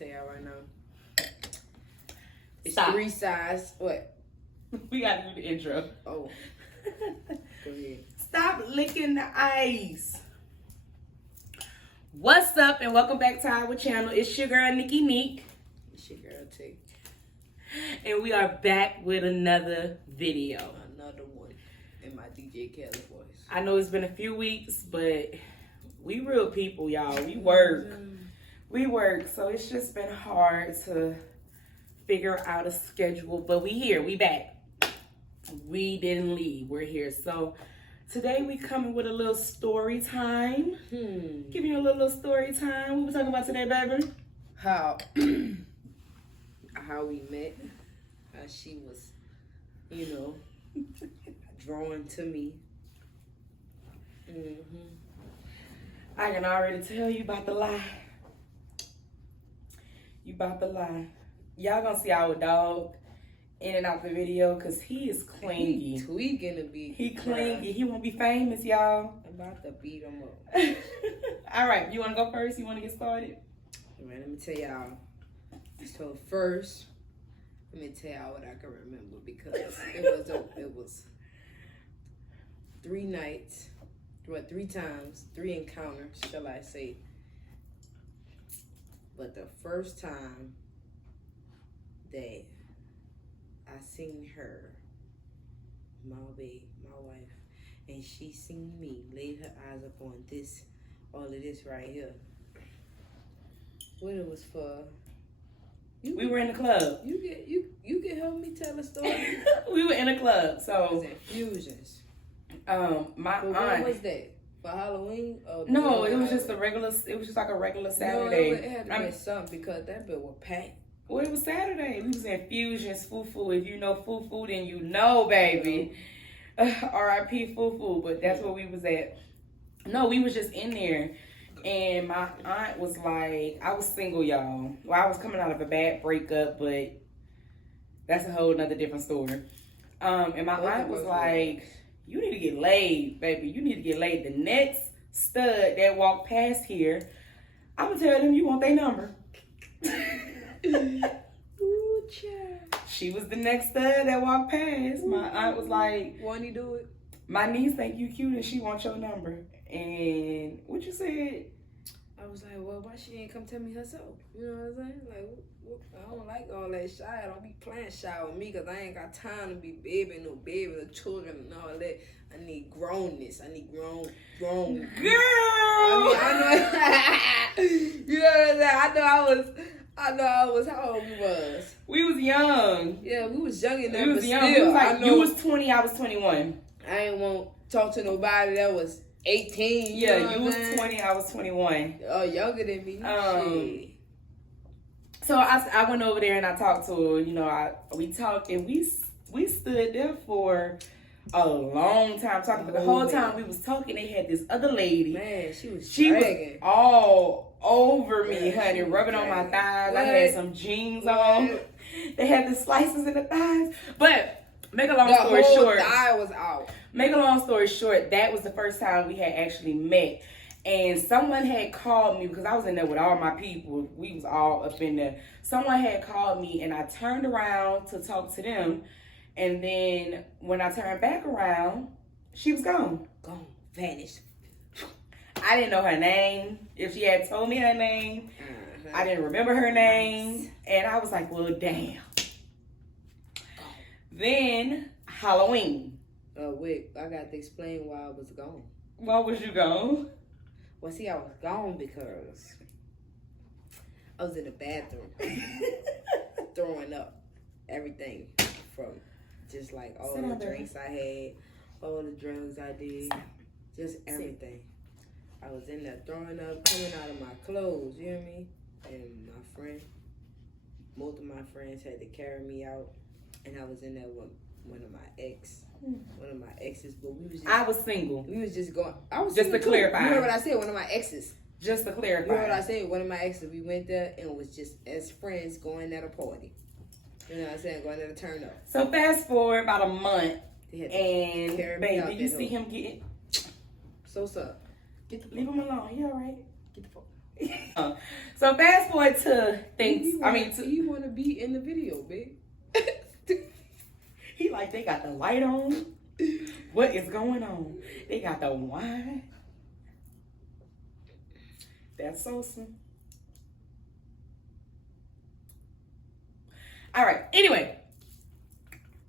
tell y'all right now. It's Stop. 3 sides. What? We gotta do the intro. Oh. Go ahead. Stop licking the ice. What's up and welcome back to our channel. It's your girl NikkiNique. It's your girl Tay. And we are back with another video. Another one in my DJ Kelly voice. I know it's been a few weeks, but we real people, y'all. We work. We work. So it's just been hard to figure out a schedule. But we here. We back. We didn't leave. We're here. So today we coming with a little story time. Give you a little story time. What we talking about today, baby? How we met. How she was, drawn to me. I can already tell you about the lie. You about to lie. Y'all gonna see our dog in and out the video because he is clingy. He tweaking to be. He clingy. He won't be famous, y'all. I'm about to beat him up. All right, you want to go first? You want to get started? Man, let me tell y'all. So first, let me tell y'all what I can remember because it was 3 nights, 3 times, 3 encounters, shall I say? But the first time that I seen her, my wife, and she seen me, laid her eyes up on this, all of this right here. What it was for? We were in the club. You can help me tell a story. We were in a club, It so was infusions. my But aunt. when was that? For Halloween? Or No, it was just a regular. It was just like a regular Saturday. No, it had to be something because that bit was packed. Well, it was Saturday. We was in Fusions, Fufu. If you know Fufu, then you know, baby. R.I.P. Fufu. But that's where we was at. No, we was just in there. And my aunt was like, I was single, y'all. Well, I was coming out of a bad breakup, but that's a whole nother different story. And my aunt was like, you need to get laid, baby. You need to get laid. The next stud that walked past here, I'm going to tell them you want their number. Ooh, child. She was the next stud that walked past. My aunt was like, Won't he do it? my niece think you cute and she wants your number. And what you said? I was like, well, why she ain't come tell me herself? You know what I'm saying? Like, I don't like all that shy. I don't be playing shy with me because I ain't got time to be baby, no children and all that. I need grownness. I need grown. Girl! I know. You know what I'm saying? I know I was, how old we was? We was young. Yeah, we was young enough. We was but young. Still, We was like, I know, you was 20, I was 21. I ain't want to talk to nobody that was 18. Yeah, know you what was I'm saying? 20, I was 21. Oh, younger than me. Shit. So I went over there and I talked to her. We talked and we stood there for a long time talking. But the whole time we was talking, they had this other lady. Man, she was all over me, Yeah, honey, she was rubbing on my dragging. thighs. What? I had some jeans on. They had the slices in the thighs. But make a long story short. The whole thigh was out. Make a long story short, that was the first time we had actually met. And someone had called me because I was in there with all my people. We was all up in there. Someone had called me and I turned around to talk to them. And then when I turned back around, she was gone. Gone. Vanished. I didn't know her name. If she had told me her name, I didn't remember her name. And I was like, well, damn. Then Halloween. Wait, I got to explain why I was gone. Why was you gone? Well, see, I was gone because I was in the bathroom throwing up everything from just like all the drinks I had, all the drugs I did, just everything. I was in there throwing up, coming out of my clothes, you hear me? And most of my friends had to carry me out, and I was in there with one of my exes, but we was just, I was single. We was just going. I was just to clarify. You heard what I said? One of my exes. Just to clarify. You heard what I said? One of my exes. We went there and was just as friends going at a party. You know what I'm saying? Going at a turn up. So fast forward about a month, and baby, you see him getting. So what's up? Leave him alone. He all right. Get the fuck. So fast forward to things. You want to be in the video, babe? He like, they got the light on. What is going on? They got the wine. That's awesome. All right. Anyway,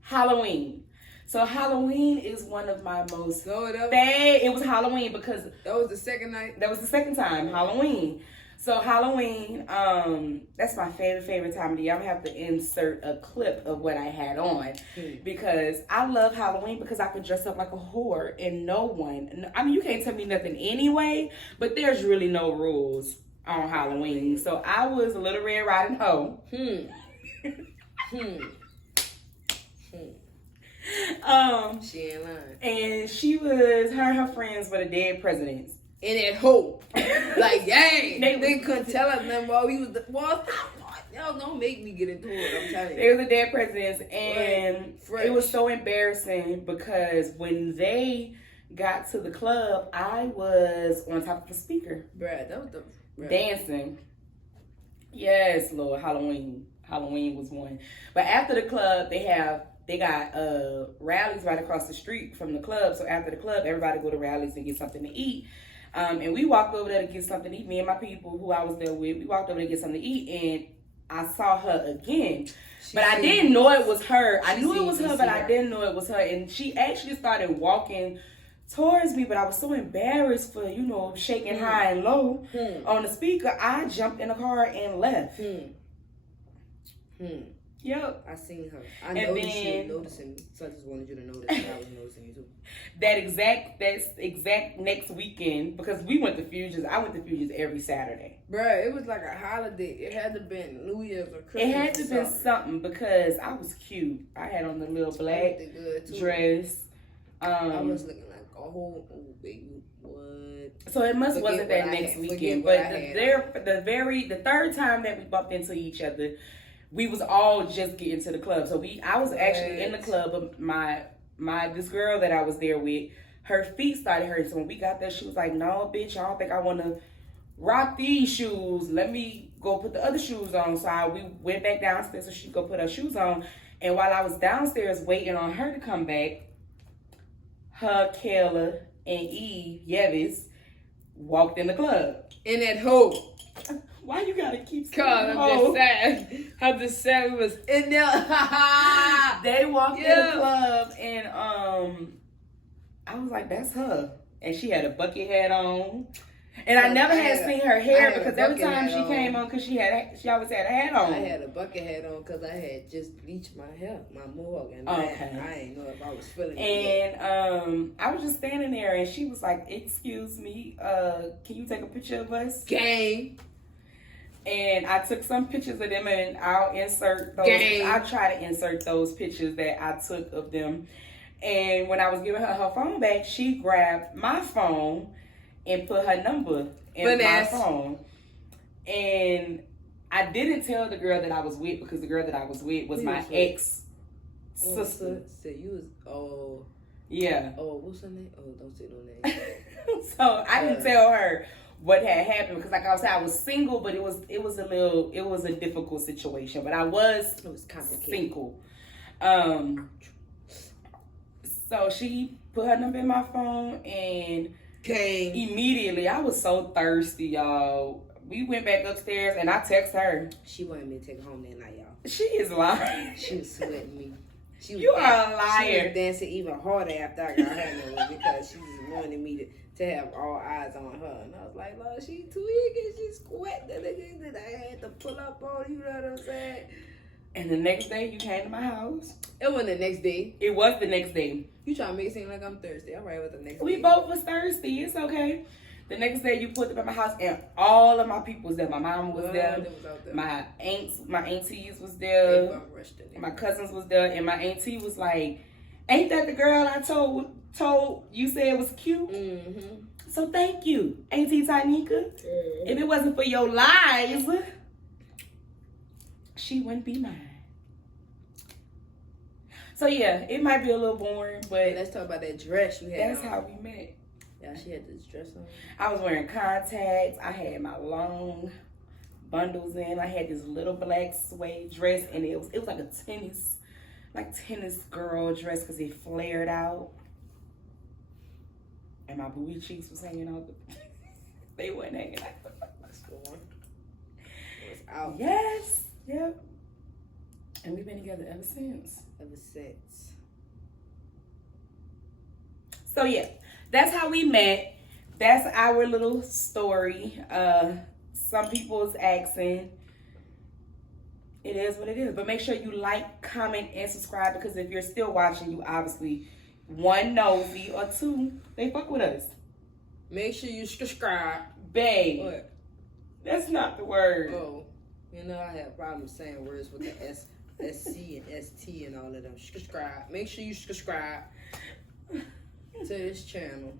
Halloween. So Halloween is one of my most It was Halloween because that was the second night. That was the second time, Halloween. So Halloween, that's my favorite time of the year. I'm gonna have to insert a clip of what I had on because I love Halloween because I could dress up like a whore and no one. I mean, you can't tell me nothing anyway, but there's really no rules on Halloween. So I was a Little Red Riding Hoe. She ain't lying. And she was, her and her friends were the dead presidents. In that hole. Like, dang. They couldn't tell us nothing while we was y'all don't make me get into it, I'm telling you. They were the dead presidents, and it was so embarrassing because when they got to the club, I was on top of the speaker. Bruh, that was the... dancing. Yes, Lord, Halloween. Halloween was one. But after the club, they got rallies right across the street from the club. So after the club, everybody go to rallies and get something to eat. And we walked over there to get something to eat. Me and my people who I was there with, we walked over there to get something to eat, and I saw her again. But I didn't know it was her. I knew it was her, but I didn't know it was her. And she actually started walking towards me, but I was so embarrassed for, shaking high and low on the speaker. I jumped in the car and left. Yep. I seen her. I noticed you noticing me. So I just wanted you to notice that I was noticing you too. That's exact next weekend, because we went to Fusions. I went to Fusions every Saturday. Bruh, it was like a holiday. It had to been New Year's or Christmas. It had to been something because I was cute. I had on the little black dress. I was looking like a whole baby. What? So it wasn't that next weekend, but the third time that we bumped into each other, we was all just getting to the club. So I was actually in the club, but this girl that I was there with, her feet started hurting. So when we got there, she was like, "No, bitch, I don't think I want to rock these shoes. Let me go put the other shoes on." So we went back downstairs so she could go put her shoes on. And while I was downstairs waiting on her to come back, her, Kayla, and Eve, Yevis, walked in the club. In that hole. Why you gotta keep saying I'm just sad we was in there. They walked in the club, and I was like, "That's her." And she had a bucket hat on. And I never had seen her hair because every time she came on, because she always had a hat on. I had a bucket hat on because I had just bleached my hair, my mohawk, and I didn't know if I was feeling it. And I was just standing there, and she was like, "Excuse me, can you take a picture of us?" Gang. And I took some pictures of them, and I'll insert those. I'll try to insert those pictures that I took of them. And when I was giving her phone back, she grabbed my phone and put her number in my phone. And I didn't tell the girl that I was with, because the girl that I was with was my ex sister. So you was yeah. Oh, what's her name? Oh, don't say no name. So I didn't tell her what had happened, because like I said, I was single, but it was a difficult situation. But I was single. So she put her number in my phone, and immediately I was so thirsty, y'all. We went back upstairs, and I texted her. She wanted me to take her home that night, y'all. She is lying. She was sweating me. You are a liar. She was dancing even harder after I got her number, because she just wanted me to have all eyes on her. And I was like, "Lord, she tweaking, she sweat the nigga that I had to pull up on." You know what I'm saying? And the next day, you came to my house. It wasn't the next day. It was the next day. You trying to make it seem like I'm thirsty. All right, with the next day. We both was thirsty. It's okay. The next day, you pulled up at my house, and all of my people was there. My mom was there. My aunties was there. My cousins was there. And my auntie was like, "Ain't that the girl I told you said was cute?" Mm-hmm. So thank you, Auntie Tanika. If it wasn't for your lies, she wouldn't be mine. So yeah, it might be a little boring, but let's talk about that dress you had. That's how we met. Yeah, she had this dress on. I was wearing contacts. I had my long bundles in. I had this little black suede dress, and it was like a tennis girl dress because it flared out, and my booty cheeks was hanging out. They weren't hanging out. That's the one. It was out. Yes. Yep. And we've been together ever since. Ever since. So yeah, that's how we met. That's our little story. Some people is asking. It is what it is. But make sure you like, comment, and subscribe, because if you're still watching, you obviously, one, nosy, or two, they fuck with us. Make sure you subscribe. Babe. What? That's not the word. Oh. You know, I have problems saying words with the S, SC, and ST, and all of them. Subscribe. Make sure you subscribe to this channel.